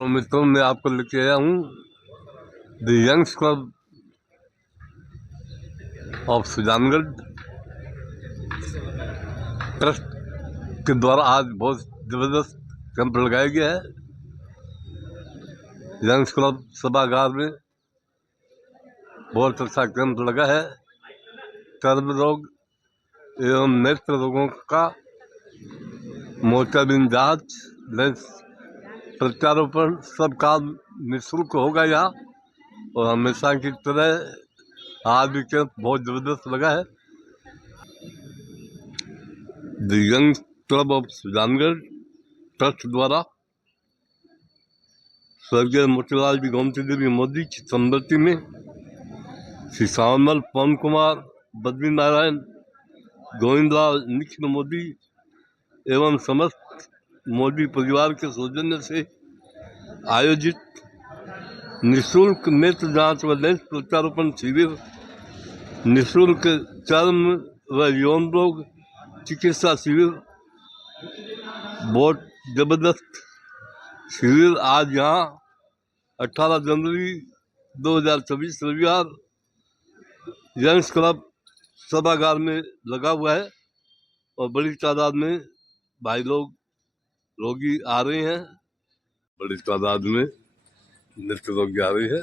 तो मित्रों, मैं आपको लेके आया हूँ the youngs club of Sujangarh trust के द्वारा आज बहुत ज़बरदस्त कैंप लगाया गया है। यंग्स क्लब सभागार में बहुत अच्छा कैंप लगा है। चर्म रोग एवं नेत्र रोगों का मोतियाबिंद जाँच, लेंस प्रत्यारोपण सब काम निःशुल्क होगा यहाँ। और हमेशा की तरह आज भी कैंप बहुत ज़बरदस्त लगा है। The young club of Sujangarh trust द्वारा स्वर्गीय मोतीलाल जी गोमती देवी मोदी की स्मृति में श्री श्यामल पवन कुमार, बद्री नारायण, गोविंदलाल, निखिल मोदी एवं समस्त मोदी परिवार के सौजन्य से आयोजित निःशुल्क नेत्र जांच व लेंस प्रत्यारोपण शिविर, निःशुल्क चर्म व यौन रोग चिकित्सा शिविर, बहुत जबरदस्त शिविर आज यहाँ 18 जनवरी 2024 रविवार यंग्स क्लब सभागार में लगा हुआ है। और बड़ी तादाद में भाई लोग रोगी आ रहे हैं, बड़ी तादाद में नृत्य रोगी आ रही है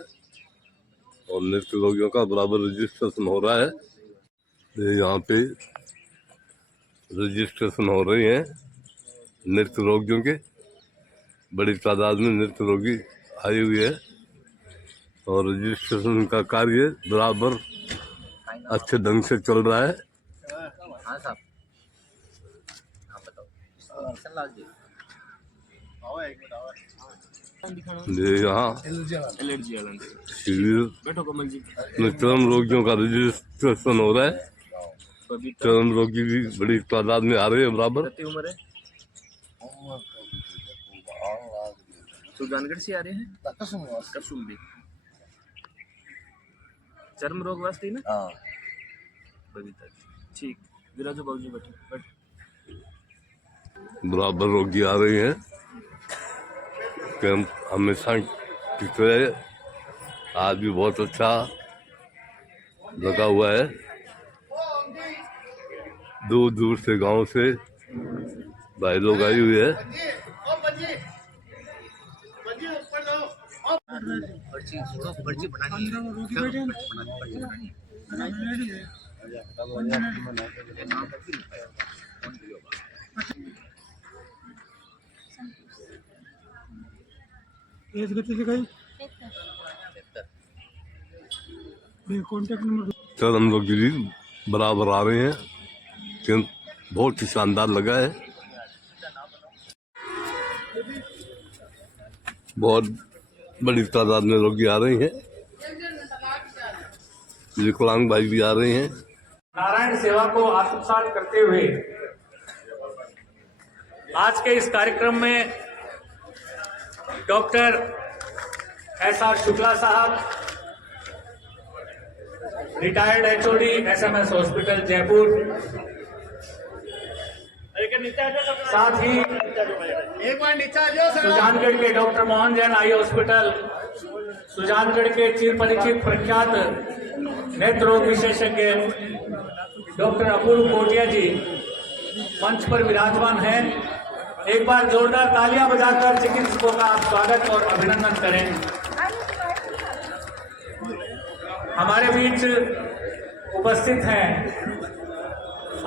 और नृत्य रोगियों का बराबर रजिस्ट्रेशन हो रहा है। यहाँ पे रजिस्ट्रेशन हो रही है नृत्य रोगियों के, बड़ी तादाद में नृत्य रोगी आई हुई है और रजिस्ट्रेशन का कार्य बराबर अच्छे ढंग से चल रहा है। हाँ साहब, हाँ बताओ। यहाँ शिविर में चर्म रोगियों का रजिस्ट्रेशन हो रहा है। चर्म रोगी भी बड़ी तादाद में आ रहे हैं बराबर। सुजानगढ़ से आ रहे हैं, कसुम्बी चर्म रोग वास्ते ना। हाँ ठीक, विराजो बाबूजी बैठो। बराबर रोगी आ रही हैं। कैंप हमेशा की तरह आज भी बहुत अच्छा लगा हुआ है। दूर दूर से गांव से भाई लोग आई हुई है। पर्ची बनानी कॉन्टेक्ट नंबर सर, हम लोग भी बराबर आ रहे हैं। कैंप बहुत ही शानदार लगा है। बहुत बड़ी तादाद में रोगी आ रही हैं। विकलांग भाई भी आ रहे हैं। नारायण सेवा को आत्मसात करते हुए आज के इस कार्यक्रम में डॉक्टर एस.आर. Shukla sahab, retired HOD SMS hospital Jaipur, साथ ही सुजानगढ़ के doctor Mohan Jain eye hospital, Sujangarh के चिर परिचित प्रख्यात नेत्र रोग विशेषज्ञ डॉक्टर अपूर्व कोटिया जी मंच पर विराजमान हैं। एक बार जोरदार तालियां बजाकर चिकित्सकों का आप स्वागत और अभिनंदन करें। हमारे बीच उपस्थित हैं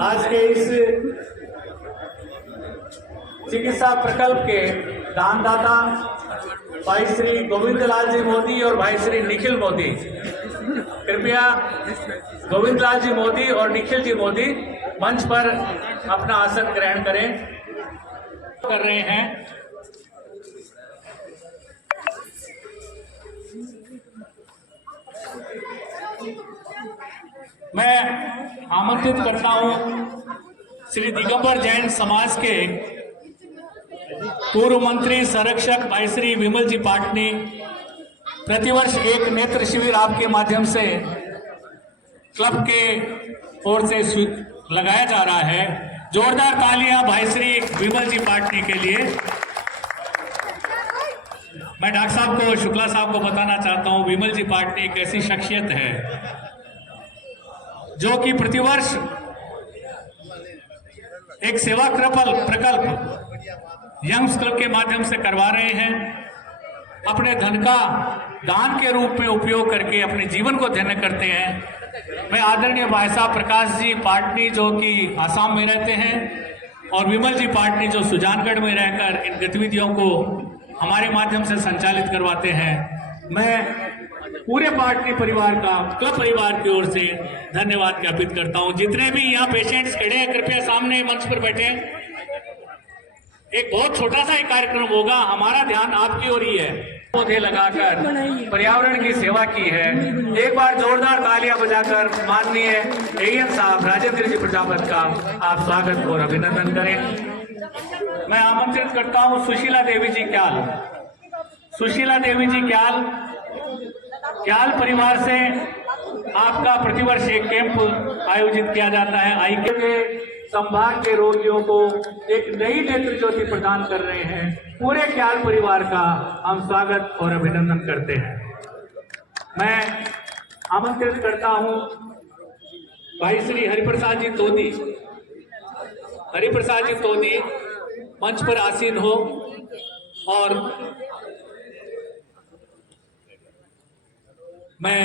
आज के इस चिकित्सा प्रकल्प के दानदाता भाई श्री गोविंदलाल जी मोदी और भाई श्री निखिल मोदी। कृपया गोविंदलाल जी मोदी और निखिल जी मोदी मंच पर अपना आसन ग्रहण कर रहे हैं। मैं आमंत्रित करता हूं श्री दिगंबर जैन समाज के पूर्व मंत्री संरक्षक भाई श्री विमल जी पाटनी। प्रतिवर्ष एक नेत्र शिविर आपके माध्यम से क्लब के ओर से लगाया जा रहा है। जोरदार तालियां भाई श्री विमल जी पाटनी के लिए। मैं डॉक्टर साहब को, शुक्ला साहब को बताना चाहता हूं, विमल जी पाटनी एक ऐसी शख्सियत है जो कि प्रतिवर्ष एक सेवा प्रकल्प यंग्स क्लब के माध्यम से करवा रहे हैं। अपने धन का दान के रूप में उपयोग करके अपने जीवन को धन्य करते हैं। मैं आदरणीय भाई साहब प्रकाश जी पाटनी जो कि आसाम में रहते हैं और विमल जी पाटनी जो सुजानगढ़ में रहकर इन गतिविधियों को हमारे माध्यम से संचालित करवाते हैं, मैं पूरे पाटनी परिवार का, क्लब परिवार की ओर से धन्यवाद ज्ञापित करता हूं। जितने भी यहाँ पेशेंट्स खड़े हैं कृपया सामने मंच पर बैठे। एक बहुत छोटा सा एक कार्यक्रम होगा, हमारा ध्यान आपकी ओर ही है। पौधे लगाकर पर्यावरण की सेवा की है। एक बार जोरदार तालियां बजाकर माननीय एएम साहब राजेंद्र जी प्रजापत का आप स्वागत और अभिनंदन करें। मैं आमंत्रित करता हूं सुशीला देवी जी क्याल। सुशीला देवी जी क्याल परिवार से आपका प्रतिवर्ष एक कैंप आयोजित किया जाता है। आई के संभाग के रोगियों को एक नई नेत्र ज्योति प्रदान कर रहे हैं। पूरे क्याल परिवार का हम स्वागत और अभिनंदन करते हैं। मैं आमंत्रित करता हूं भाई श्री हरिप्रसाद जी तोदी। हरिप्रसाद जी तोदी मंच पर आसीन हो और मैं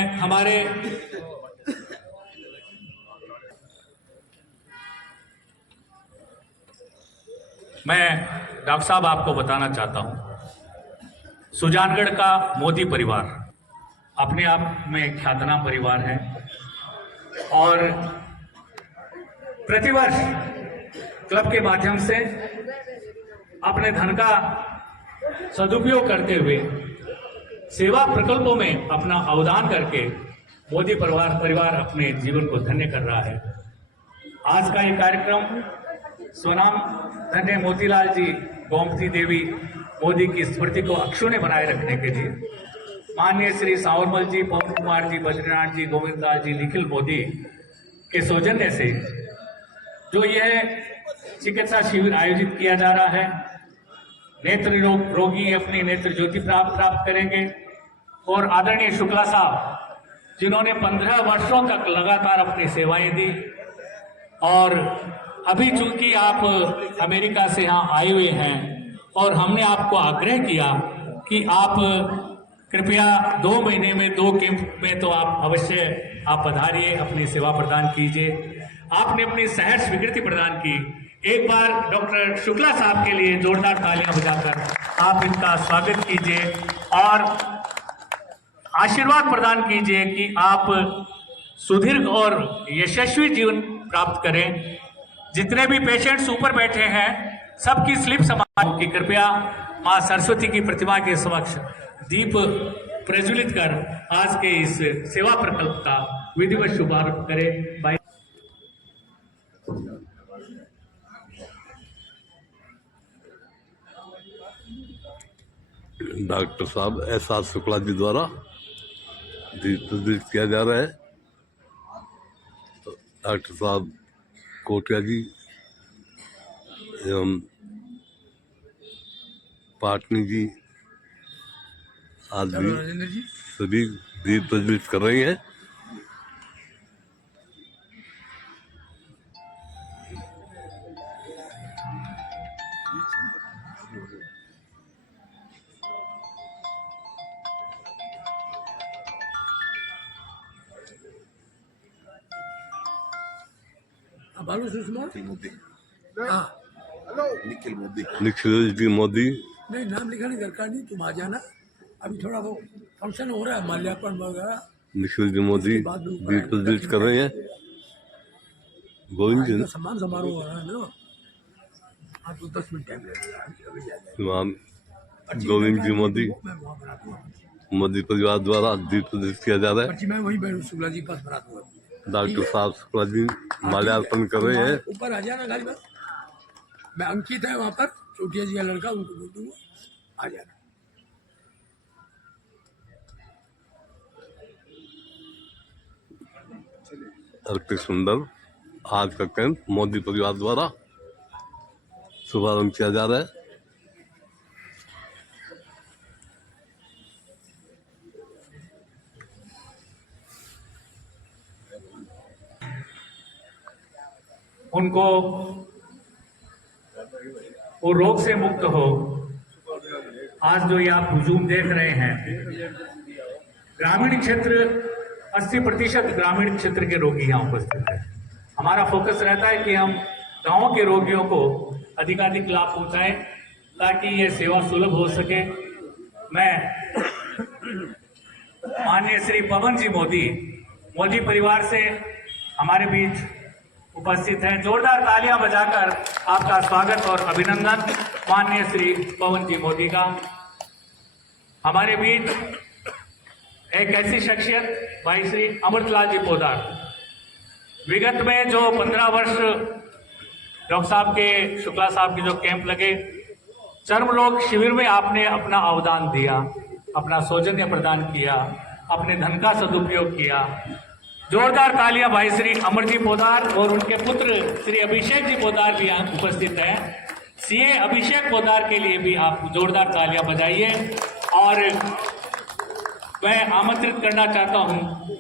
डॉक्टर साहब आपको बताना चाहता हूं, सुजानगढ़ का मोदी परिवार अपने आप में एक ख्यातनाम परिवार है और प्रतिवर्ष क्लब के माध्यम से अपने धन का सदुपयोग करते हुए सेवा प्रकल्पों में अपना अवदान करके मोदी परिवार अपने जीवन को धन्य कर रहा है। आज का ये कार्यक्रम स्वनाम धन्य मोतीलाल जी, गोमती देवी मोदी की स्मृति को अक्षुण्य बनाए रखने के लिए माननीय श्री सावरमल जी, पवन कुमार जी, बद्रीनाथ जी, गोविंदलाल जी, निखिल मोदी के सौजन्य से जो यह चिकित्सा शिविर आयोजित किया जा रहा है, नेत्र रोगी अपनी नेत्र ज्योति प्राप्त करेंगे। और आदरणीय शुक्ला साहब जिन्होंने 15 वर्षों तक लगातार अपनी सेवाएं दी और अभी चूंकि आप अमेरिका से यहाँ आए हुए हैं और हमने आपको आग्रह किया कि आप कृपया 2 महीने में 2 कैंप में तो आप अवश्य आप पधारिए, अपनी सेवा प्रदान कीजिए। आपने अपनी सहर्ष स्वीकृति प्रदान की। एक बार डॉक्टर शुक्ला साहब के लिए जोरदार तालियां बजाकर आप इनका स्वागत कीजिए और आशीर्वाद प्रदान कीजिए कि आप सुदीर्घ और यशस्वी जीवन प्राप्त करें। जितने भी पेशेंट्स ऊपर बैठे हैं सबकी स्लिप समाज की कृपया मां सरस्वती की प्रतिमा के समक्ष दीप प्रज्वलित कर आज के इस सेवा प्रकल्प का विधिवत शुभारंभ करें। भाई डॉक्टर साहब एस.आर. शुक्ला जी द्वारा प्रदर्शित किया जा रहा है। डॉक्टर साहब कोटिया जी एवं पाटनी जी आज भी सभी दीप प्रज्वलित कर रही हैं। निखिल जी मोदी नहीं, नाम लिखाने दरकार नहीं, तुम आ जाना। अभी थोड़ा वो फंक्शन हो रहा है, माल्यार्पण वगैरह। निखिल जी मोदी दीप प्रज्वलित कर रहे हैं। गोविंद जी सम्मान समारोह हो रहा है ना। हाँ तो 10 मिनट टाइम लगेगा। गोविंद जी मोदी मैं वहाँ बना दूंगा। मोदी परिवार द्वारा दीप प्रज्वलित किया जा रहा है। पर्ची मैं वहीं बैठू, शुक्ला जी के पास बना दूंगा। डॉक्टर साहब शुक्ला जी माल्यार्पण कर रहे हैं। ऊपर आ जाना गाड़ी में। मैं अंकित है वहाँ पर, छोटिया जी का लड़का, उनको बोल दूंगा आ जाना। अति सुंदर आज का कैंप मोदी परिवार द्वारा शुभारंभ किया जा रहा है। उनको वो रोग से मुक्त हो। आज जो ये आप हुजूम देख रहे हैं, ग्रामीण क्षेत्र 80% ग्रामीण क्षेत्र के रोगी यहाँ उपस्थित हैं। हमारा फोकस रहता है कि हम गांवों के रोगियों को अधिकाधिक लाभ पहुंचाएं ताकि ये सेवा सुलभ हो सके। मैं माननीय श्री पवन जी मोदी परिवार से हमारे बीच उपस्थित हैं। जोरदार तालियां बजाकर आपका स्वागत और अभिनंदन माननीय श्री पवन जी मोदी का। हमारे बीच एक ऐसी शख्सियत भाई श्री अमृतलाल जी पोदार, विगत में जो 15 वर्ष डॉक्टर साहब के शुक्ला साहब के जो कैंप लगे, चर्म रोग शिविर में आपने अपना अवदान दिया, अपना सौजन्य प्रदान किया, अपने धन का सदुपयोग किया। जोरदार तालियां भाई श्री अमर जी पोदार और उनके पुत्र श्री अभिषेक जी पोदार भी यहाँ उपस्थित हैं। सीए अभिषेक पोदार के लिए भी आप जोरदार तालियां बजाइए। और मैं आमंत्रित करना चाहता हूं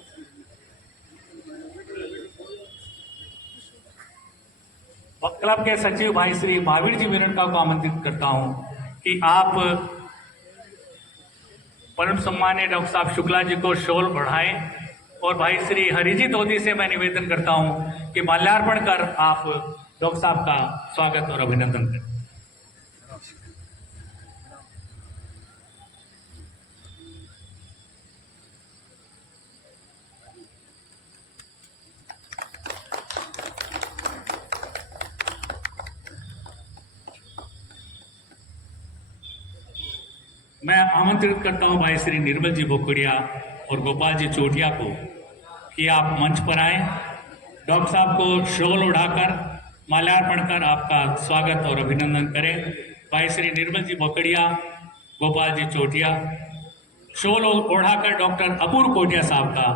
क्लब के सचिव भाई श्री महावीर जी मिरंडका को आमंत्रित करता हूं कि आप परम सम्मानीय डॉक्टर साहब शुक्ला जी को शॉल बढ़ाएं। और भाई श्री हरिजी दोदी से मैं निवेदन करता हूं कि माल्यार्पण कर आप डॉक्टर साहब का स्वागत और अभिनंदन करें। मैं आमंत्रित करता हूं भाई श्री निर्मल जी बोकड़िया और गोपाल जी चोटिया को कि आप मंच पर आएं। डॉक्टर साहब को शॉल उड़ाकर माल्यार्पण कर आपका स्वागत और अभिनंदन करें। भाई श्री निर्मल जी बोकड़िया, गोपाल जी चोटिया, शॉल उड़ाकर डॉक्टर अपूर्व कोटिया साहब का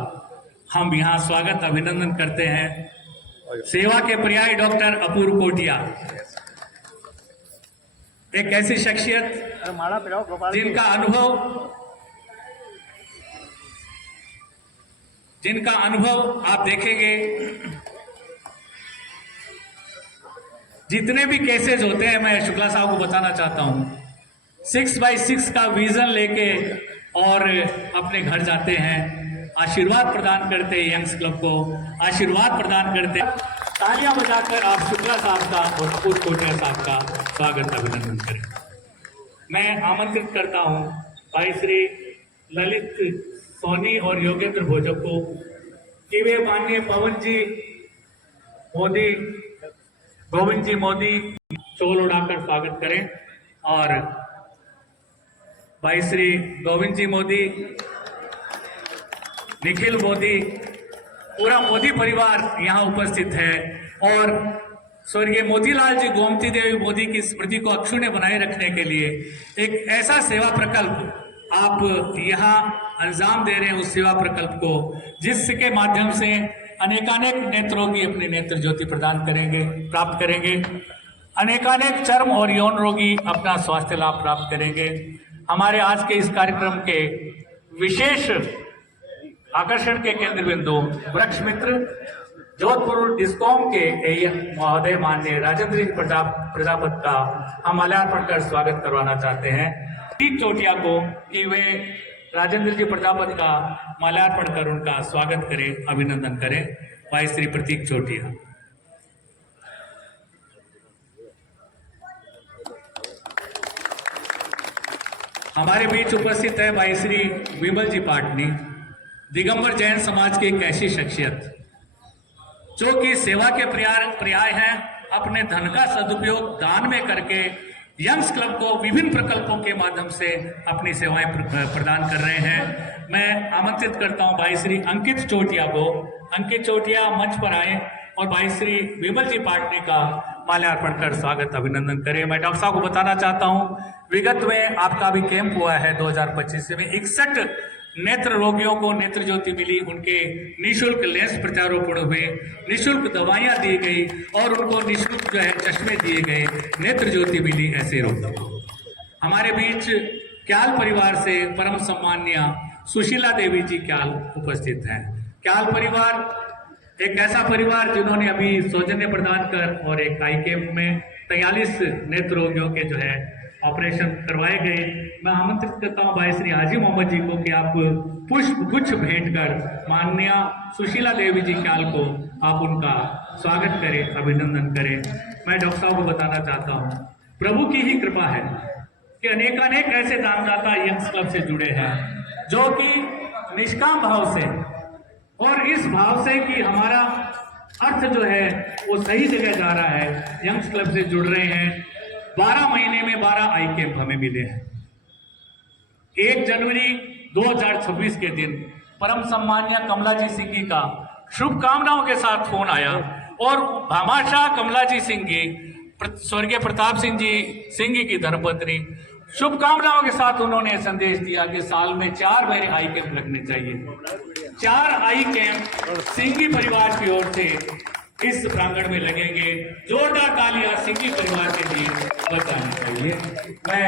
हम यहाँ स्वागत अभिनंदन करते हैं। सेवा के पर्याय डॉक्टर अपूर्व कोटिया एक ऐसी शख्सियत जिनका अनुभव आप देखेंगे। जितने भी केसेस होते हैं, मैं शुक्ला साहब को बताना चाहता हूं, 6x6 का विजन लेके और अपने घर जाते हैं, आशीर्वाद प्रदान करते हैं, यंग्स क्लब को आशीर्वाद प्रदान करते हैं। तालियां बजाकर आप शुक्ला साहब का और अपूर्व कोटिया साहब का स्वागत अभिनंदन करें। मैं आमंत्रित करता हूं भाई श्री ललित सोनी और योगेंद्र भोजक को कि वे माननीय पवन जी मोदी, गोविंद जी मोदी शॉल उड़ाकर स्वागत करें। और भाई श्री गोविंद जी मोदी, निखिल मोदी, पूरा मोदी परिवार यहाँ उपस्थित है। और स्वर्गीय मोतीलाल जी गोमती देवी मोदी की स्मृति को अक्षुण्य बनाए रखने के लिए एक ऐसा सेवा प्रकल्प आप यहाँ अंजाम दे रहे हैं, उस सेवा प्रकल्प को जिसके माध्यम से अनेकानेक नेत्रोगी अपनी नेत्र ज्योति प्रदान करेंगे, प्राप्त करेंगे। अनेकानेक चर्म और यौन रोगी अपना स्वास्थ्य लाभ प्राप्त करेंगे। हमारे आज के इस कार्यक्रम के विशेष आकर्षण के केंद्र बिंदु वृक्ष मित्र जोधपुर डिस्कॉम के महोदय माननीय राजेंद्र जी प्रजापत का हम माल्यार्पण कर स्वागत करवाना चाहते हैं। प्रतीक चोटिया को कि वे राजेंद्र जी प्रजापत का माल्यार्पण कर उनका स्वागत करें, अभिनंदन करें। भाई श्री प्रतीक चोटिया। हमारे बीच उपस्थित है भाई श्री विमल जी पाटनी, दिगंबर जैन समाज की एक ऐसी शख्सियत जो कि सेवा के पर्याय हैं। अपने धन का सदुपयोग दान में करके यंग्स क्लब को विभिन्न प्रकल्पों के माध्यम से अपनी सेवाएं प्रदान कर रहे हैं। मैं आमंत्रित करता हूं भाई श्री अंकित चोटिया को। अंकित चोटिया मंच पर आए और भाई श्री विमल जी पाटनी का माल्यार्पण कर स्वागत अभिनंदन करें। मैं डॉक्टर साहब को बताना चाहता हूं, विगत में आपका भी कैंप हुआ है 2025 में 61 नेत्र रोगियों को नेत्र ज्योति मिली, उनके निःशुल्क लेंस प्रत्यारोपण हुए, निःशुल्क दवाइयां दी गई और उनको निःशुल्क जो है चश्मे दिए गए, नेत्र ज्योति मिली ऐसे रोगियों को। हमारे बीच क्याल परिवार से परम सम्मानीय सुशीला देवी जी क्याल उपस्थित हैं। क्याल परिवार एक ऐसा परिवार जिन्होंने अभी सौजन्य प्रदान कर और एक आई कैंप में 43 नेत्र रोगियों के जो है ऑपरेशन करवाए गए। मैं आमंत्रित करता हूं भाई श्री हाजी मोहम्मद जी को कि आप पुष्प गुच्छ भेंट कर माननीय सुशीला देवी जी क्याल को आप उनका स्वागत करें, अभिनंदन करें। मैं डॉक्टर साहब को बताना चाहता हूं, प्रभु की ही कृपा है कि अनेकानेक ऐसे दानदाता यंग्स क्लब से जुड़े हैं जो कि निष्काम भाव से और इस भाव से कि हमारा अर्थ जो है वो सही जगह जा रहा है, यंग्स क्लब से जुड़ रहे हैं। 12 महीने में 12 आई कैंप हमें मिले हैं। 1 जनवरी 2026 के दिन परम सम्मान्य कमलाजी सिंह जी का शुभकामनाओं के साथ फोन आया और भामाशाह कमलाजी सिंह जी, स्वर्गीय प्रताप सिंह जी की धर्मपत्नी, शुभकामनाओं के साथ उन्होंने संदेश दिया कि साल में 4 मेरे आई कैंप लगने चाहिए। 4 आई कैंप सिंघी परिवार की ओर से इस प्रांगण में लगेंगे। जोरदार तालियां सिंघी परिवार के लिए बजानी चाहिए। मैं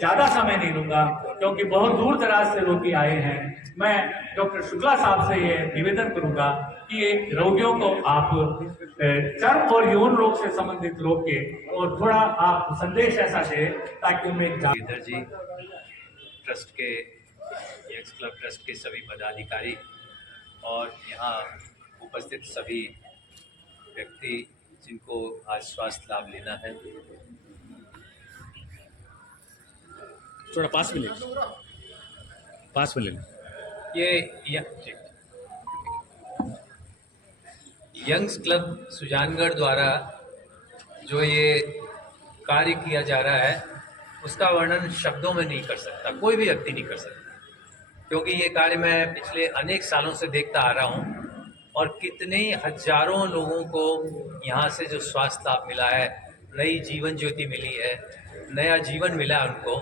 ज्यादा समय नहीं लूंगा क्योंकि बहुत दूर दराज से रोगी आए हैं। मैं डॉक्टर शुक्ला साहब से ये निवेदन करूंगा कि रोगियों को आप चर्म और यौन रोग से संबंधित रोग के और थोड़ा आप संदेश ऐसा दें ताकि उनमें गिरधर जी, ट्रस्ट के, यंग्स क्लब ट्रस्ट के सभी पदाधिकारी और यहाँ उपस्थित सभी व्यक्ति जिनको आज स्वास्थ्य लाभ लेना है। थोड़ा पास में ले, पास में ले। ये यंग्स क्लब सुजानगढ़ द्वारा जो ये कार्य किया जा रहा है उसका वर्णन शब्दों में नहीं कर सकता, कोई भी व्यक्ति नहीं कर सकता, क्योंकि ये कार्य मैं पिछले अनेक सालों से देखता आ रहा हूँ और कितने हजारों लोगों को यहाँ से जो स्वास्थ्य लाभ मिला है, नई जीवन ज्योति मिली है, नया जीवन मिला है उनको,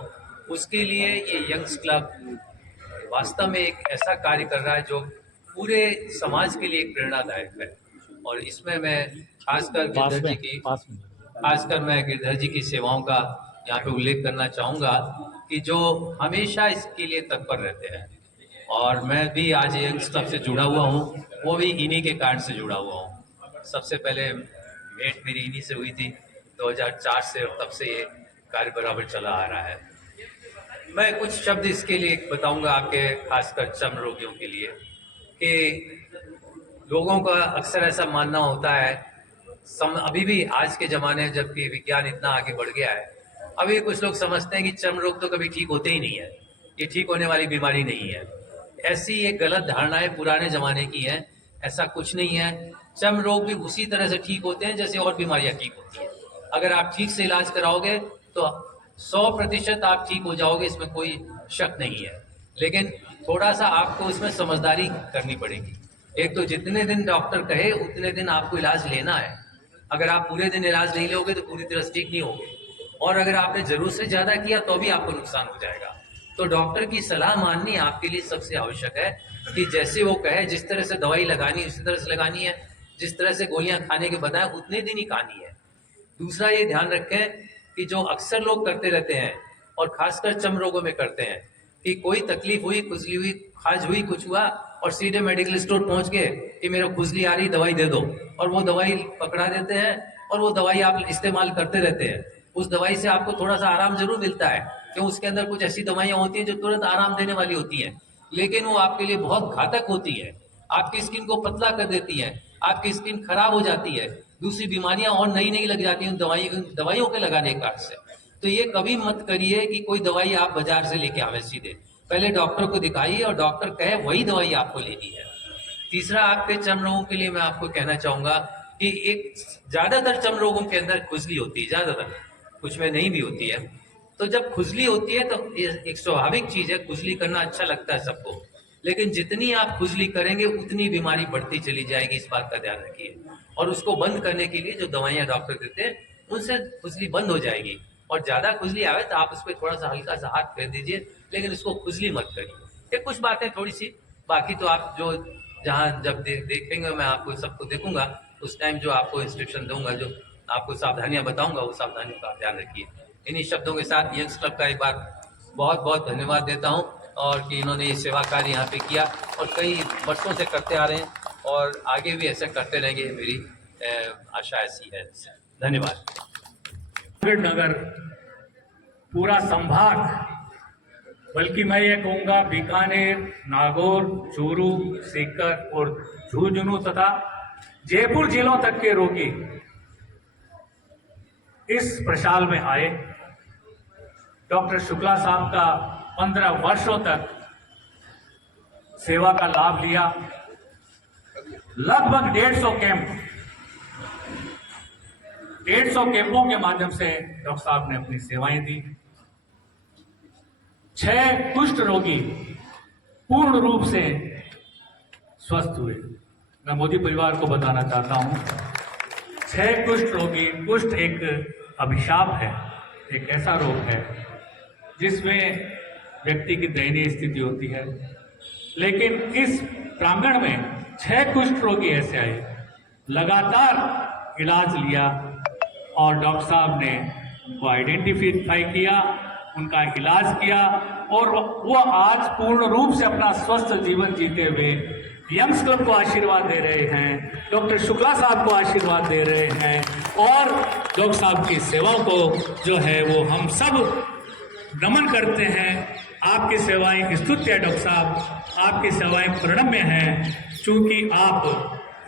उसके लिए ये यंग्स क्लब वास्तव में एक ऐसा कार्य कर रहा है जो पूरे समाज के लिए एक प्रेरणादायक है। और इसमें मैं खासकर मैं गिरधर जी की सेवाओं का यहाँ पे उल्लेख करना चाहूँगा कि जो हमेशा इसके लिए तत्पर रहते हैं। और मैं भी आज यंग्स क्लब से जुड़ा हुआ हूँ, वो भी इन्हीं के कारण से जुड़ा हुआ हूँ। सबसे पहले भेंट मेरी इन्हीं से हुई थी 2004 से, और तब से ये कार्य बराबर चला आ रहा है। मैं कुछ शब्द इसके लिए बताऊंगा आपके खासकर चर्म रोगियों के लिए कि लोगों का अक्सर ऐसा मानना होता है, अभी भी आज के ज़माने जबकि विज्ञान इतना आगे बढ़ गया है, अभी कुछ लोग समझते हैं कि चर्म रोग तो कभी ठीक होते ही नहीं है, ये ठीक होने वाली बीमारी नहीं है। ऐसी ये गलत धारणाएं पुराने ज़माने की हैं, ऐसा कुछ नहीं है। चर्म रोग भी उसी तरह से ठीक होते हैं जैसे और बीमारियां ठीक होती हैं। अगर आप ठीक से इलाज कराओगे तो 100% आप ठीक हो जाओगे, इसमें कोई शक नहीं है। लेकिन थोड़ा सा आपको इसमें समझदारी करनी पड़ेगी। एक तो जितने दिन डॉक्टर कहे उतने दिन आपको इलाज लेना है। अगर आप पूरे दिन इलाज नहीं लोगे तो पूरी तरह से ठीक नहीं होगे, और अगर आपने जरूरत से ज़्यादा किया तो भी आपको नुकसान हो जाएगा। तो डॉक्टर की सलाह माननी आपके लिए सबसे आवश्यक है कि जैसे वो कहे, जिस तरह से दवाई लगानी उसी तरह से लगानी है, जिस तरह से गोलियां खाने के बताएं उतने दिन ही खानी है। दूसरा ये ध्यान रखें कि जो अक्सर लोग करते रहते हैं और खासकर चर्म रोगों में करते हैं कि कोई तकलीफ हुई, खुजली हुई, खाज हुई, कुछ हुआ और सीधे मेडिकल स्टोर पहुंच गए कि मेरा खुजली आ रही, दवाई दे दो, और वो दवाई पकड़ा देते हैं और वो दवाई आप इस्तेमाल करते रहते हैं। उस दवाई से आपको थोड़ा सा आराम जरूर मिलता है क्यों उसके अंदर कुछ ऐसी दवाइयाँ होती हैं जो तुरंत आराम देने वाली होती हैं, लेकिन वो आपके लिए बहुत घातक होती है। आपकी स्किन को पतला कर देती हैं, आपकी स्किन खराब हो जाती है, दूसरी बीमारियां और नई नई लग जाती हैं दवाइयों के लगाने के कारण से। तो ये कभी मत करिए कि कोई दवाई आप बाजार से लेके आवे सीधे, पहले डॉक्टर को दिखाइए और डॉक्टर कहे वही दवाई आपको लेनी है। तीसरा, आपके चर्म रोगों के लिए मैं आपको कहना चाहूंगा कि एक ज्यादातर चर्म रोगों के अंदर खुजली होती है, ज्यादातर, कुछ में नहीं भी होती है। तो जब खुजली होती है तो एक स्वाभाविक चीज है, खुजली करना अच्छा लगता है सबको, लेकिन जितनी आप खुजली करेंगे उतनी बीमारी बढ़ती चली जाएगी, इस बात का ध्यान रखिए। और उसको बंद करने के लिए जो दवाइयां डॉक्टर देते हैं उनसे खुजली बंद हो जाएगी। और ज्यादा खुजली आवे तो आप उस पर थोड़ा सा हल्का सा हाथ फेर दीजिए, लेकिन उसको खुजली मत करिए। ये कुछ बातें थोड़ी सी, बाकी तो आप जो जहाँ जब देखेंगे मैं आपको सबको देखूंगा उस टाइम जो आपको इंस्ट्रक्शन दूंगा, जो आपको सावधानियां बताऊंगा, वो सावधानियों का ध्यान रखिए। इन्हीं शब्दों के साथ यंग्स क्लब का एक बार बहुत बहुत धन्यवाद देता हूँ और कि इन्होंने ये सेवा कार्य यहाँ पे किया और कई वर्षों से करते आ रहे हैं और आगे भी ऐसा करते रहेंगे, मेरी आशा ऐसी है। धन्यवाद। नगर पूरा संभाग, बल्कि मैं ये कहूँगा बीकानेर, नागौर, चूरू, सीकर और झुंझुनू तथा जयपुर जिलों तक के रोगी इस प्रशाल में आए। डॉक्टर शुक्ला साहब का 15 वर्षों तक सेवा का लाभ लिया। लगभग 150 कैंपों के माध्यम से डॉक्टर साहब ने अपनी सेवाएं दी। 6 कुष्ठ रोगी पूर्ण रूप से स्वस्थ हुए। मैं मोदी परिवार को बताना चाहता हूं, 6 कुष्ठ रोगी, कुष्ठ एक अभिशाप है, एक ऐसा रोग है जिसमें व्यक्ति की दयनीय स्थिति होती है, लेकिन इस प्रांगण में 6 कुष्ठ रोगी ऐसे आए, लगातार इलाज लिया और डॉक्टर साहब ने उनको आइडेंटिफाई किया, उनका इलाज किया और वो आज पूर्ण रूप से अपना स्वस्थ जीवन जीते हुए यंग्स क्लब को आशीर्वाद दे रहे हैं, डॉक्टर शुक्ला साहब को आशीर्वाद दे रहे हैं और डॉक्टर साहब की सेवाओं को जो है वो हम सब नमन करते हैं। आपकी सेवाएं स्तुत्य है डॉक्टर साहब, आपकी सेवाएं प्रणम्य हैं। चूंकि आप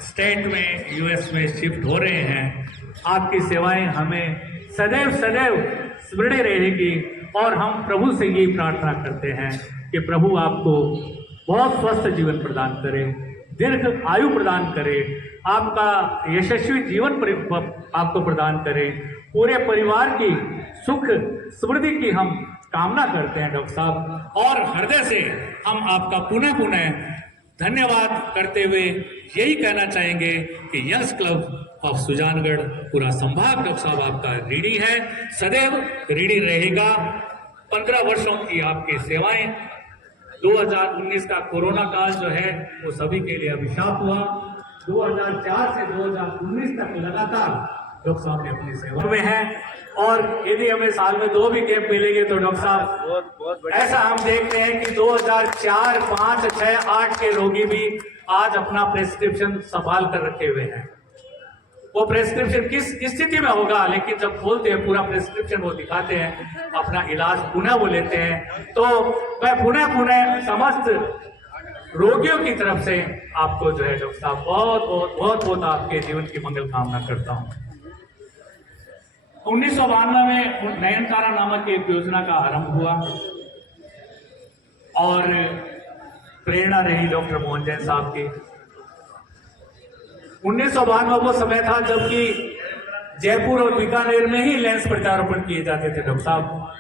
स्टेट में यूएस में शिफ्ट हो रहे हैं, आपकी सेवाएं हमें सदैव सदैव स्मरणीय रहेगी और हम प्रभु से यही प्रार्थना करते हैं कि प्रभु आपको बहुत स्वस्थ जीवन प्रदान करे, दीर्घ आयु प्रदान करे, आपका यशस्वी जीवन आपको प्रदान करे, पूरे परिवार की सुख समृद्धि की हम कामना करते हैं डॉक्टर साहब। और हृदय से हम आपका पुनः पुनः धन्यवाद करते हुए यही कहना चाहेंगे कि यंग्स क्लब ऑफ सुजानगढ़ पूरा संभाग डॉक्टर साहब आपका ऋणी है, सदैव ऋणी रहेगा। 15 वर्षों की आपकी सेवाएं, 2019 का कोरोना काल जो है वो सभी के लिए अभिशाप हुआ। 2004 से 2019 तक लगातार डॉक्टर साहब ने अपनी सेवा में है और यदि हमें साल में 2 भी कैंप मिलेंगे तो डॉक्टर साहब ऐसा हम देखते हैं कि 2004, 5, 6, 8 के रोगी भी आज अपना प्रेस्क्रिप्शन संभाल कर रखे हुए हैं। वो प्रेस्क्रिप्शन किस स्थिति में होगा, लेकिन जब खोलते हैं पूरा प्रेस्क्रिप्शन वो दिखाते हैं, अपना इलाज पुनः वो लेते हैं। तो मैं पुनः समस्त रोगियों की तरफ से आपको जो है डॉक्टर साहब बहुत आपके जीवन की मंगल कामना करता हूँ। 1992 में नयनतारा नामक एक योजना का आरंभ हुआ और प्रेरणा रही डॉक्टर मोहन जैन साहब की। 1992 वो समय था जबकि जयपुर और बीकानेर में ही लेंस प्रत्यारोपण किए जाते थे डॉक्टर साहब।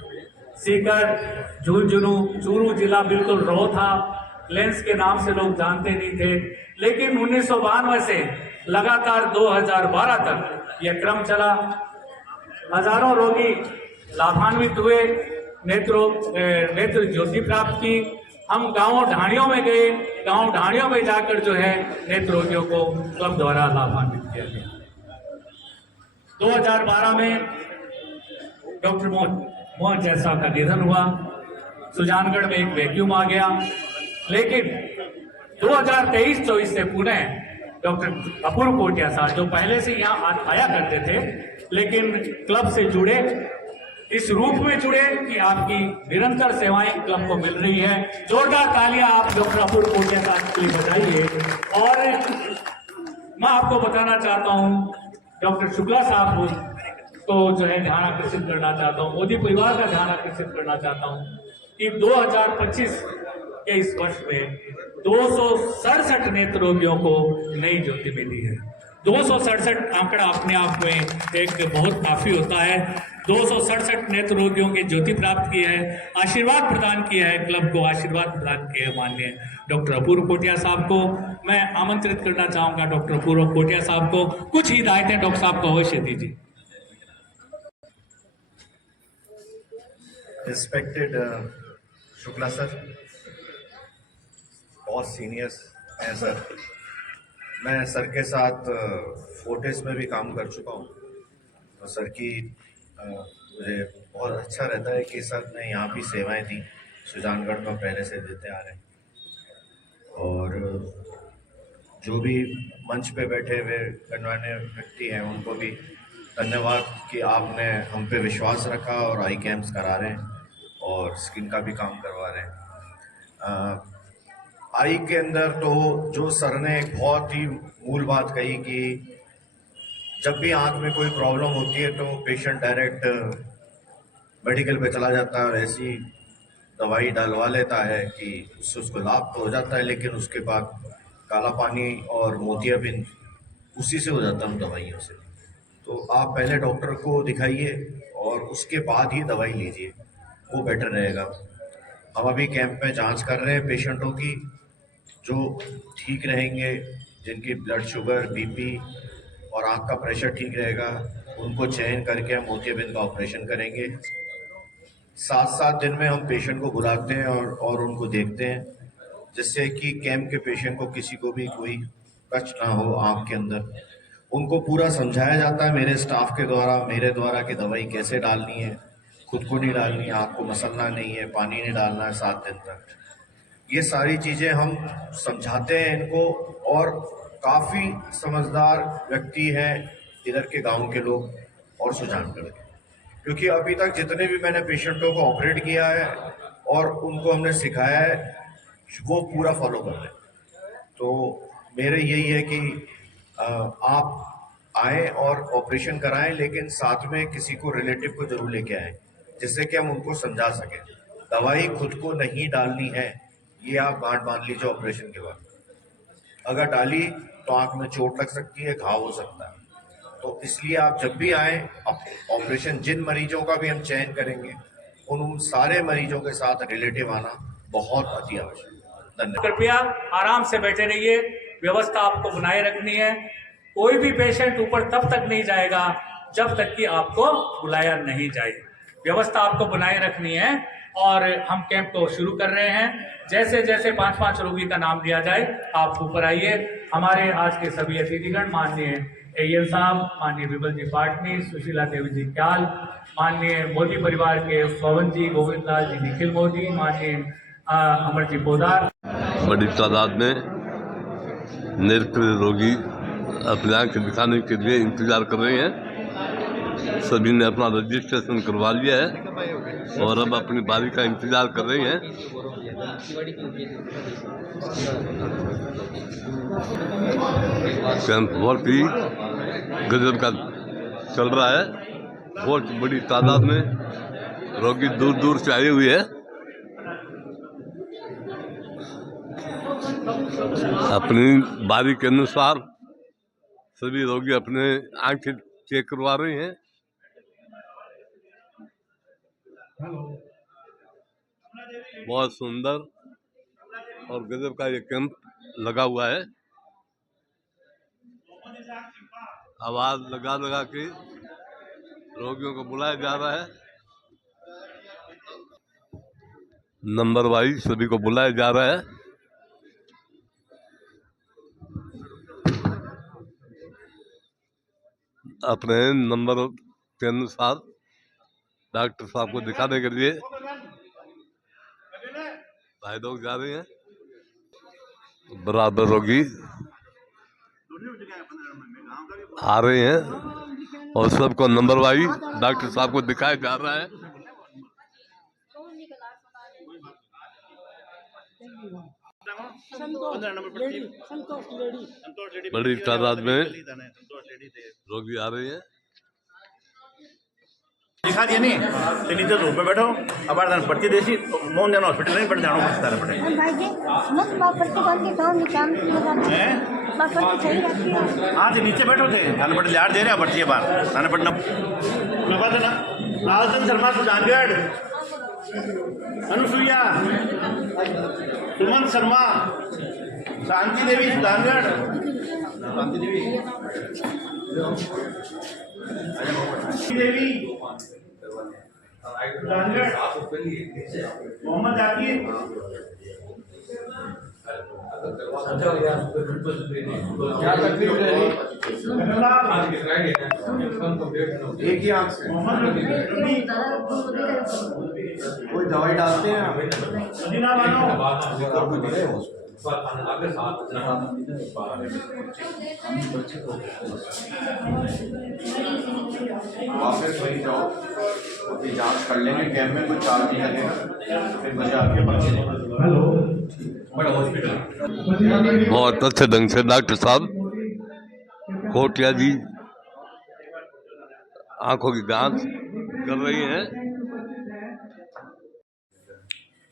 सीकर, झुंझुनू, चूरू जिला बिल्कुल रो था, लेंस के नाम से लोग जानते नहीं थे। लेकिन 1992 से लगातार 2012 तक यह क्रम चला। हजारों रोगी लाभान्वित हुए, नेत्र ज्योति प्राप्त की। हम गांव ढाणियों में गए, गांव ढाणियों में जाकर जो है नेत्र रोगियों को क्लब द्वारा लाभान्वित किया गया। 2012 में डॉक्टर मोहन जैन साहब का निधन हुआ, सुजानगढ़ में एक वैक्यूम आ गया। लेकिन 2023-24 से पुनः डॉक्टर अपूर्व कोटिया साहब, जो पहले से यहाँ आया करते थे लेकिन क्लब से जुड़े, इस रूप में जुड़े कि आपकी निरंतर सेवाएं क्लब को मिल रही है। जोरदार तालियां आप डॉक्टर अपूर्व कोटिया साहब के लिए बजाइए। और मैं आपको बताना चाहता हूँ, डॉक्टर शुक्ला साहब को जो है ध्यान आकर्षित करना चाहता हूँ, मोदी परिवार का ध्यान आकर्षित करना चाहता हूँ कि 2025 के इस वर्ष में 267 नेत्र रोगियों को नई ज्योति मिली है। 267 आंकड़ा अपने आप में एक बहुत काफी होता है। 267 नेत्र रोगियों की ज्योति प्राप्त की है, आशीर्वाद प्रदान किया है, क्लब को आशीर्वाद प्रदान किया है माननीय डॉक्टर अपूर्व कोटिया साहब को। मैं आमंत्रित करना चाहूंगा डॉक्टर अपूर्व कोटिया साहब को, कुछ हिदायतें डॉक्टर साहब को अवश्य दीजिए। रिस्पेक्टेड शुक्ला सर, बहुत सीनियर्स हैं सर। मैं सर के साथ फोर्टिस में भी काम कर चुका हूँ, तो सर की मुझे बहुत अच्छा रहता है कि सर ने यहाँ भी सेवाएं दी, सुजानगढ़ में पहले से देते आ रहे हैं। और जो भी मंच पे बैठे हुए गणमान्य व्यक्ति हैं उनको भी धन्यवाद कि आपने हम पे विश्वास रखा और आई कैम्प्स करा रहे हैं और स्किन का भी काम करवा रहे हैं। आई के अंदर तो जो सर ने एक बहुत ही मूल बात कही कि जब भी आँख में कोई प्रॉब्लम होती है तो पेशेंट डायरेक्ट मेडिकल पे चला जाता है और ऐसी दवाई डलवा लेता है कि उससे उसको लाभ तो हो जाता है, लेकिन उसके बाद काला पानी और मोतियाबिंद उसी से हो जाता है उन दवाइयों से। तो आप पहले डॉक्टर को दिखाइए और उसके बाद ही दवाई लीजिए, वो बेटर रहेगा। हम अभी कैंप में जांच कर रहे हैं पेशेंटों की, जो ठीक रहेंगे, जिनकी ब्लड शुगर, बीपी और आँख का प्रेशर ठीक रहेगा, उनको चयन करके हम मोतियाबिंद का ऑपरेशन करेंगे। 7-7 दिन में हम पेशेंट को बुलाते हैं और उनको देखते हैं, जिससे कि कैंप के पेशेंट को किसी को भी कोई कष्ट ना हो आँख के अंदर। उनको पूरा समझाया जाता है मेरे स्टाफ के द्वारा, मेरे द्वारा कि दवाई कैसे डालनी है, खुद को नहीं डालनी है, आँख को मसलना नहीं है, पानी नहीं डालना है 7 दिन तक। ये सारी चीज़ें हम समझाते हैं इनको, और काफ़ी समझदार व्यक्ति हैं इधर के गांव के लोग और सुजानगढ़ के, क्योंकि अभी तक जितने भी मैंने पेशेंटों को ऑपरेट किया है और उनको हमने सिखाया है वो पूरा फॉलो कर रहे हैं। तो मेरे यही है कि आप आएँ और ऑपरेशन कराएं, लेकिन साथ में किसी को रिलेटिव को जरूर लेके आएँ, जिससे कि हम उनको समझा सकें। दवाई खुद को नहीं डालनी है, ये आप गांठ बांध लीजिए ऑपरेशन के बाद। अगर डाली तो आंख में चोट लग सकती है, घाव हो सकता है। तो इसलिए आप जब भी आएँ, ऑपरेशन जिन मरीजों का भी हम चयन करेंगे उन सारे मरीजों के साथ रिलेटिव आना बहुत अति आवश्यक है। धन्यवाद। कृपया आराम से बैठे रहिए, व्यवस्था आपको बनाए रखनी है। कोई भी पेशेंट ऊपर तब तक नहीं जाएगा जब तक कि आपको बुलाया नहीं जाए। व्यवस्था आपको बनाए रखनी है और हम कैंप को शुरू कर रहे हैं। जैसे जैसे 5-5 रोगी का नाम दिया जाए आप ऊपर आइए। हमारे आज के सभी अतिथिगण माननीय AN साहब, माननीय विमल जी पाटनी, सुशीला देवी जी क्याल, माननीय मोदी परिवार के पवन जी, गोविंद लाल जी, निखिल मोदी, माननीय अमर जी पोदार। बड़ी तादाद में नेत्र रोगी अपने आँख दिखाने के लिए इंतज़ार कर रहे हैं। सभी ने अपना रजिस्ट्रेशन करवा लिया है और अब अपनी बारी का इंतज़ार कर रहे हैं। कैंप बहुत ही गजब का चल रहा है। बहुत बड़ी तादाद में रोगी दूर दूर से आए हुए हैं। अपनी बारी के अनुसार सभी रोगी अपने आंखें चेक करवा रहे हैं। बहुत सुंदर और गजब का ये कैंप लगा हुआ है। आवाज लगा लगा के रोगियों को बुलाया जा रहा है। नंबर वाइज सभी को बुलाया जा रहा है। अपने नंबर के अनुसार डॉक्टर साहब को दिखाने के लिए भाई लोग जा रहे हैं। बराबर रोगी आ रहे हैं और सबको नंबर वाइज डॉक्टर साहब को दिखाया जा रहा है। बड़ी तादाद में रोगी आ रहे हैं। दिखा दिया नहीं तो नीचे धूप में बैठो। अब आर पर्ची देसी मोहन जाना हॉस्पिटल नहीं पड़ जाना पड़ता है। भाई जी मत बात पर्ची कौन के काम निकाम लगाते हैं बात पर्ची सही रहती है। हाँ तो नीचे बैठो थे थाने पट लाड़ दे रहे हैं पर्ची बार थाने पट नवा देना लालचंद शर्मा सुजानगढ़, अनुसुईया सुमन शर्मा, शांति देवी सुजानगढ़, शांति देवी देवी सुजानगढ़, मोहम्मद जाकिर, एक ही आंख से कोई दवाई डालते हैं मदीना वालों वापस वही जाओ, उसकी जांच कर लेंगे, कैंप में कुछ चार्ज नहीं लगेगा, फिर बजे आके पर्ची दे। बड़ा हॉस्पिटल बहुत अच्छे ढंग से डॉक्टर साहब कोटिया जी आंखों की जांच कर रही हैं।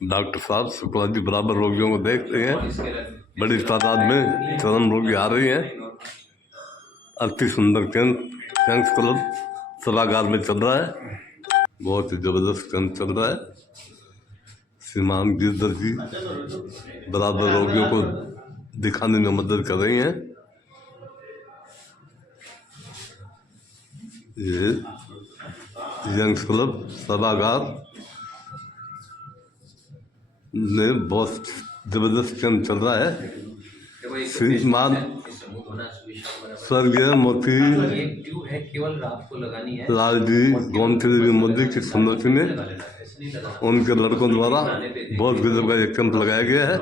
डॉक्टर साहब शुक्ला जी बराबर रोगियों को देख रहे हैं। बड़ी तादाद में चरम रोगी आ रही हैं। अति सुंदर कैंस क्लब सभागार में चल रहा है। बहुत ही जबरदस्त कैंप चल रहा है। श्रीमान गिरधर जी बराबर रोगियों को दिखाने में मदद कर रही हैं। ये यंग्स क्लब सभागार में बहुत जबरदस्त कैंप चल रहा है। श्रीमान स्वर्गीय मोती लाल जी गोमती मोदी की स्मृति में उनके लड़कों द्वारा बहुत गजब का एक कैंप लगाया गया है।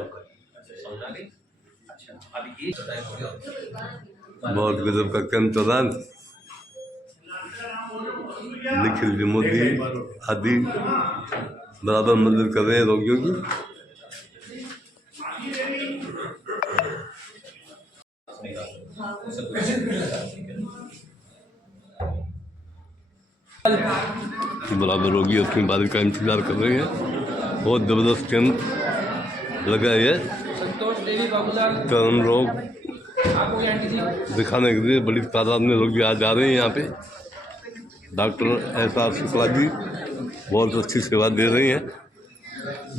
बहुत गजब का कैंप चल रहा है। निखिल जी मोदी आदि बराबर मदद कर रहे हैं रोगियों की। बराबर रोगी अपनी बारी का इंतजार कर रहे हैं। बहुत जबरदस्त कैंप लगा है। चर्म रोग दिखाने के लिए बड़ी तादाद में रोगी आ जा रहे हैं यहाँ पे। डॉक्टर एस.आर. शुक्ला जी बहुत अच्छी सेवा दे रही हैं।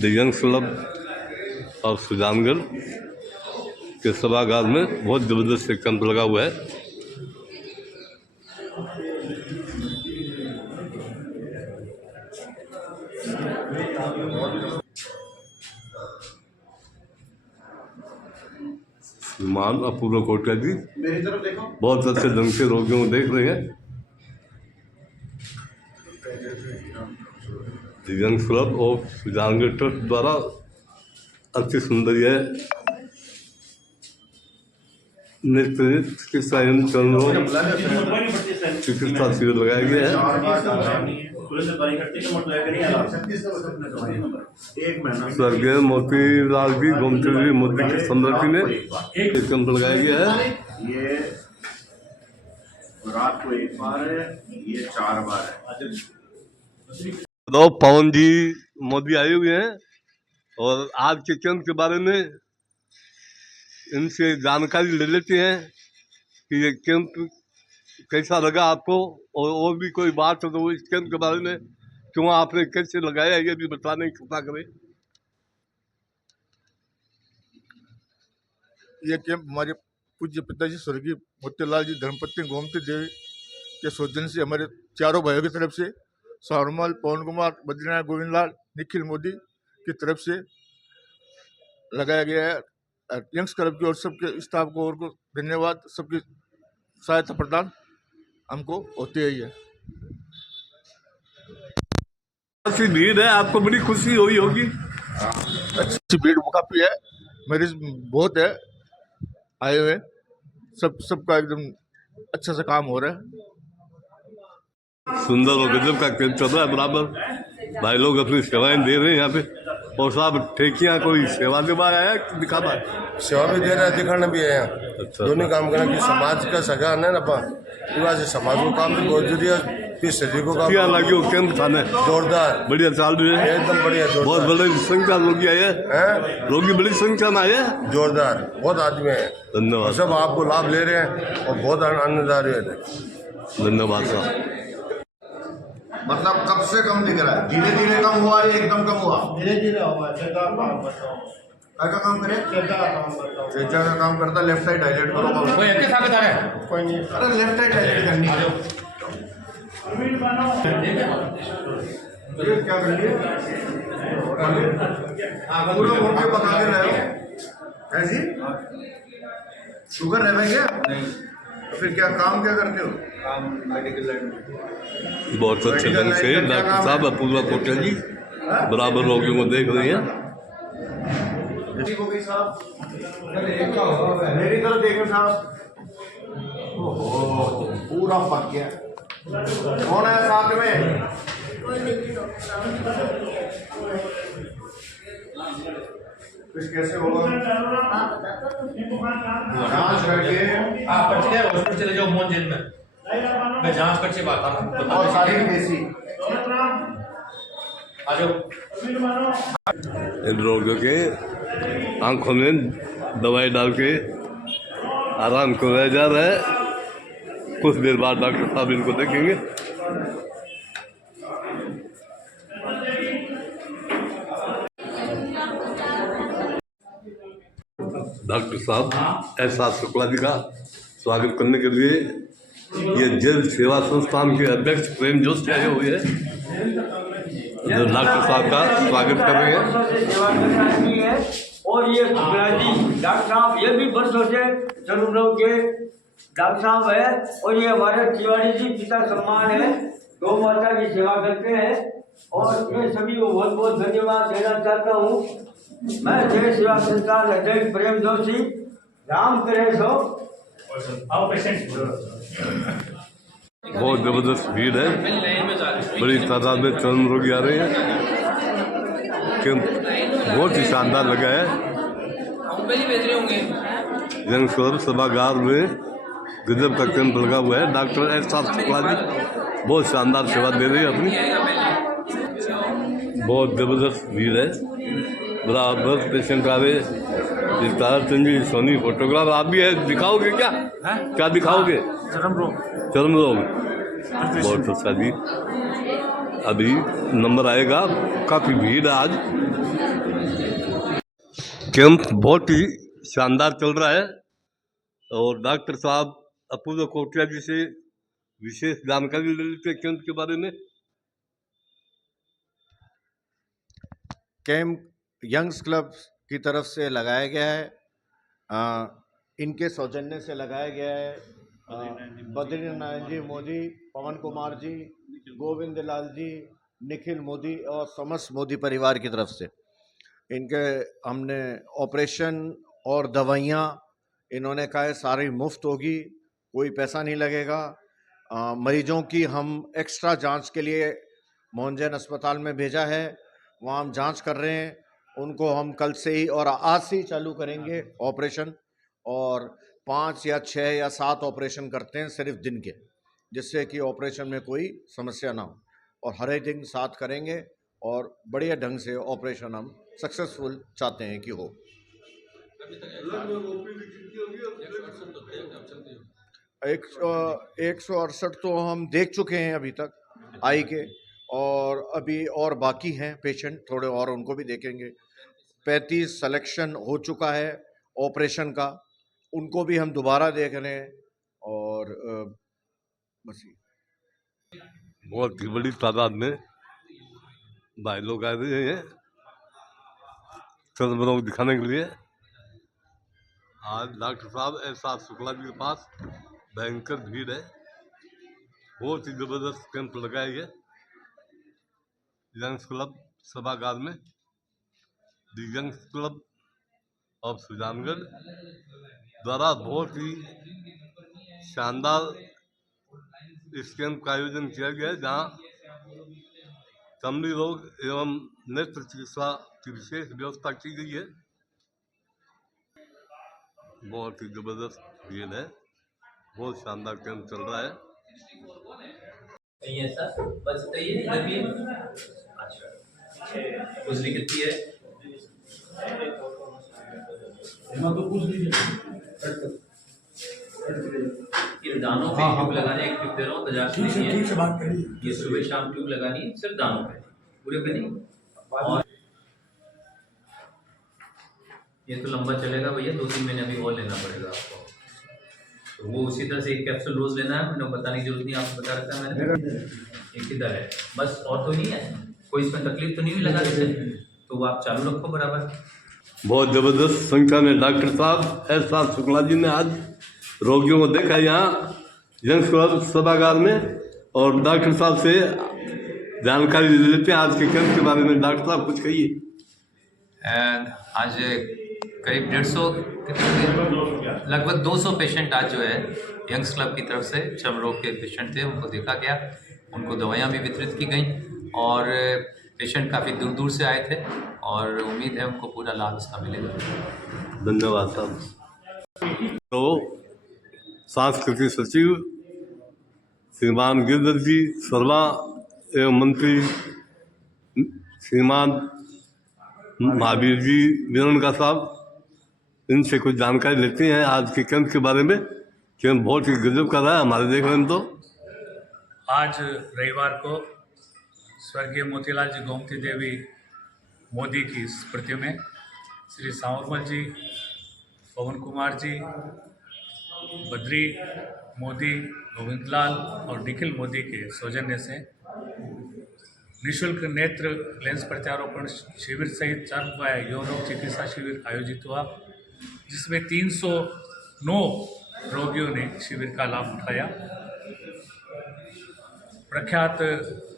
द यंग्स क्लब और सुजानगढ़ के सभागार में बहुत ज़बरदस्त एक कैंप लगा हुआ है। श्रीमान अपूर्व कोटिया जी बहुत अच्छे ढंग से रोगियों को देख रहे हैं। Youngs club of Sujangarh trust द्वारा अति सुंदर यह नेत्र चिकित्सा एवं चिकित्सा शिविर लगाया गया है। स्वर्गीय मोतीलाल जी गोमती जी मोदी की स्मृति में एक कैंप लगाया गया है। ये रात को एक बार है, ये 4 बार है। तो पवन जी मोदी आए हुए हैं और आज के कैंप के बारे में इनसे जानकारी ले लेते हैं कि ये कैंप कैसा लगा आपको, और भी कोई बात हो तो वो इस कैंप के बारे में क्यों आपने कैसे लगाया ये भी बताने की कृपा करें। ये कैंप हमारे पूज्य पिताजी स्वर्गीय मोतीलाल जी धर्मपत्नी गोमती देवी के सौजन्य से हमारे चारों भाइयों की तरफ से सारुमल, पवन कुमार, बद्रीनाथ, गोविंद लाल, निखिल मोदी की तरफ से लगाया गया है। यंग्स क्लब की और सबके स्टाफ को और को धन्यवाद। सबकी सहायता प्रदान हमको होती है। अच्छी भीड़ है, आपको बड़ी खुशी हुई होगी। अच्छी भीड़ काफी है, मरीज बहुत है आए हुए। सबका एकदम अच्छा सा काम हो रहा है। सुंदर और गजब का कैंप चल रहा है। बराबर भाई लोग अपनी सेवाएं दे रहे हैं यहाँ पे। और साहब ठेकियाँ कोई सेवा देवा है कि दिखावा है? सेवा भी दे रहा है, दिखाना भी है यहाँ। अच्छा, दोनों काम करना कि समाज का सगा है ना पा से समाज को काम भी बहुत जरूरी है। फिर शरीर को काम क्या लगी वो कैंप थाने जोरदार बढ़िया चाल रही है, एकदम बढ़िया बहुत जोरदार। बड़ी संख्या रोगी आए हैं, रोगी बड़ी संख्या में आए हैं। जोरदार बहुत आदमी है, धन्यवाद। सब आपको लाभ ले रहे हैं और बहुत आनंददायी है। धन्यवाद साहब। मतलब कब से कम दिख रहा है? धीरे धीरे कम हुआ है, एकदम कम हुआ? धीरे धीरे हुआ। का काम करे, चेचा का काम करता। लेफ्ट साइड हाईलाइट करो। कोई एक साथ बता रहे कोई नहीं, अरे लेफ्ट साइड हाईलाइट करनी है। ये क्या कर लिए? पूरा मोटे पका के रहे हो ऐसी? शुगर रह गया क्या? नहीं। तो फिर क्या काम क्या करते हो? काम मेडिकल लाइन में। बहुत अच्छे ढंग से डॉक्टर साहब अपूर्वा कोटिया जी बराबर रोगियों को देख रही हैं। गोगी साहब मेरी तरफ देखो साहब। ओहो पूरा पक गया। कौन है साथ में? कुछ कैसे होगा? जांच करके आप हॉस्पिटल चले जाओ मोहन जेल में, मैं जांच करके बात करूँ और सारी देसी आ जाओ। इन रोगियों के आंखों में दवाई डाल के आराम कराया जा रहा है। कुछ देर बाद डॉक्टर साहब इनको देखेंगे। डॉक्टर साहब एहसास शुक्ला जी का स्वागत करने के लिए ये जेल सेवा संस्थान के अध्यक्ष प्रेम जोशी आए हुए हैं, जो डॉक्टर साहब का स्वागत कर रहे हैं। और ये डॉक्टर साहब ये भी वर्षों से जरूर के डॉक्टर साहब है, और ये हमारे तिवारी जी पिता सम्मान है, गौ माता की सेवा करते हैं, और मैं सभी को बहुत बहुत धन्यवाद देना चाहता हूँ। मैं जय सेवा संस्थान अध्यक्ष प्रेम जोशी, राम करे सो। आओ पेशेंट। बहुत जबरदस्त भीड़ है, बड़ी तादाद में चर्म रोगी आ रहे हैं। कैंप बहुत ही शानदार लगा है। जन स्वर सभागार में गजब का कैंप लगा हुआ है। डॉक्टर एहसास शुक्ला जी बहुत शानदार सेवा दे रहे हैं अपनी। बहुत जबरदस्त भीड़ है, बराबर पेशेंट आ रहे। ताराचंद जी सोनी फोटोग्राफ आप भी है, दिखाओगे क्या? क्या दिखाओगे? चर्म रोग बहुत अच्छा जी। अभी नंबर आएगा, काफ़ी भीड़ है आज। कैंप बहुत ही शानदार चल रहा है, और डॉक्टर साहब अपूर्व कोटिया जी से विशेष जानकारी ले लेते हैं कैंप के बारे में। कैंप यंग्स क्लब की तरफ से लगाया गया है। इनके सौजन्य से लगाया गया है। बद्रीनारायण जी मोदी, पवन कुमार जी, गोविंद लाल जी, निखिल मोदी और समस्त मोदी परिवार की तरफ से इनके हमने ऑपरेशन और दवाइयाँ इन्होंने कहा है सारी मुफ्त होगी, कोई पैसा नहीं लगेगा। मरीजों की हम एक्स्ट्रा जांच के लिए मोहन जैन अस्पताल में भेजा है, वहाँ हम जांच कर रहे हैं। उनको हम कल से ही और आज से ही चालू करेंगे ऑपरेशन, और 5 या 6 या 7 ऑपरेशन करते हैं सिर्फ दिन के, जिससे कि ऑपरेशन में कोई समस्या ना हो, और हर एक दिन 7 करेंगे, और बढ़िया ढंग से ऑपरेशन हम सक्सेसफुल चाहते हैं कि हो। 168 तो हम देख चुके हैं अभी तक आई के, और अभी और बाकी हैं पेशेंट, थोड़े और उनको भी देखेंगे। 35 सिलेक्शन हो चुका है ऑपरेशन का, उनको भी हम दोबारा देख रहे हैं। और बस बहुत ही बड़ी तादाद में भाई लोग आए हुए हैं चर्म रोग दिखाने के लिए। आज डॉक्टर साहब एहसास शुक्ला जी के पास भयंकर भीड़ है। बहुत ही जबरदस्त कैंप लगाया गया यंग्स क्लब सभागार में। दी यंग्स क्लब ऑफ सुजानगढ़ द्वारा बहुत ही शानदार इस कैंप का आयोजन किया गया है, जहाँ चमड़ी रोग एवं नेत्र चिकित्सा की विशेष व्यवस्था की गई है। बहुत ही जबरदस्त भीड़ है, बहुत शानदार कैंप चल रहा है। कहीं ऐसा बस बताइए, इधर भी अच्छा खुजली कितनी है? ये दानों पे ट्यूब लगाने, एक ट्यूब दे रहा हूँ तजाक नहीं है, ये सुबह शाम ट्यूब लगानी है सिर्फ दानों पे, पूरे पे नहीं। और ये तो लंबा चलेगा भैया, 2-3 महीने अभी और लेना पड़ेगा आपको। तो वो उसी तरह से एक कैप्सूल रोज लेना है, मैंने बताने की जरूरत नहीं, आपको बता रखा है मैंने। एक ही तरह है बस, और तो नहीं है, कोई इसमें तकलीफ तो नहीं हुई लगाने से, तो वो आप चालू रखो बराबर। बहुत ज़बरदस्त संख्या में डॉक्टर साहब एहसास शुक्ला जी ने आज रोगियों को देखा यहाँ यंग्स क्लब सभागार में, और डॉक्टर साहब से जानकारी ले लेते हैं आज के कैंप के बारे में। डॉक्टर साहब कुछ कहिए। आज करीब 150 लगभग 200 पेशेंट आज जो है यंग्स क्लब की तरफ से चर्म रोग के पेशेंट थे, उनको देखा गया, उनको दवाइयाँ भी वितरित की गई और पेशेंट काफ़ी दूर दूर से आए थे और उम्मीद है उनको पूरा लाभ इसका मिलेगा। धन्यवाद साहब। तो सांस्कृतिक सचिव श्रीमान गिरधर जी शर्मा एवं मंत्री श्रीमान महावीर जी वीरनका साहब, इनसे कुछ जानकारी लेते हैं आज के कैंप के बारे में कि हम बहुत ही गजब कर रहा है हमारे देखने में। तो आज रविवार को स्वर्गीय मोतीलाल जी गोमती देवी मोदी की स्मृति में श्री सांवरमल जी, पवन कुमार जी, बद्री मोदी, गोविंदलाल और निखिल मोदी के सौजन्य से निःशुल्क नेत्र लेंस प्रत्यारोपण शिविर सहित चर्म व यौन रोग चिकित्सा शिविर आयोजित हुआ, जिसमें 309 रोगियों ने शिविर का लाभ उठाया। प्रख्यात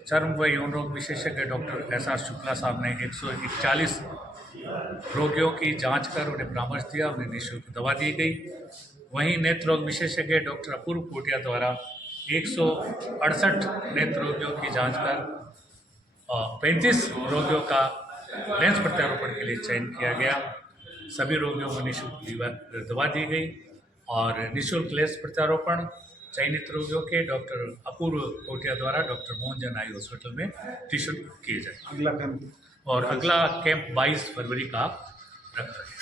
चर्म व यौन रोग विशेषज्ञ डॉक्टर SR शुक्ला साहब ने 141 रोगियों की जांच कर उन्हें परामर्श दिया, उन्हें निःशुल्क दवा दी गई। वहीं नेत्र रोग विशेषज्ञ डॉक्टर अपूर्व कोटिया द्वारा 168 नेत्र रोगियों की जांच कर 35 रोगियों का लेंस प्रत्यारोपण के लिए चयन किया गया। सभी रोगियों को निःशुल्क दवा दी गई और निःशुल्क लेंस प्रत्यारोपण चयनित रोगियों के डॉक्टर अपूर्व कोटिया द्वारा डॉक्टर मोहन जन आई हॉस्पिटल में निःशुल्क किए जाए। अगला कैंप 22 फरवरी का रखा है।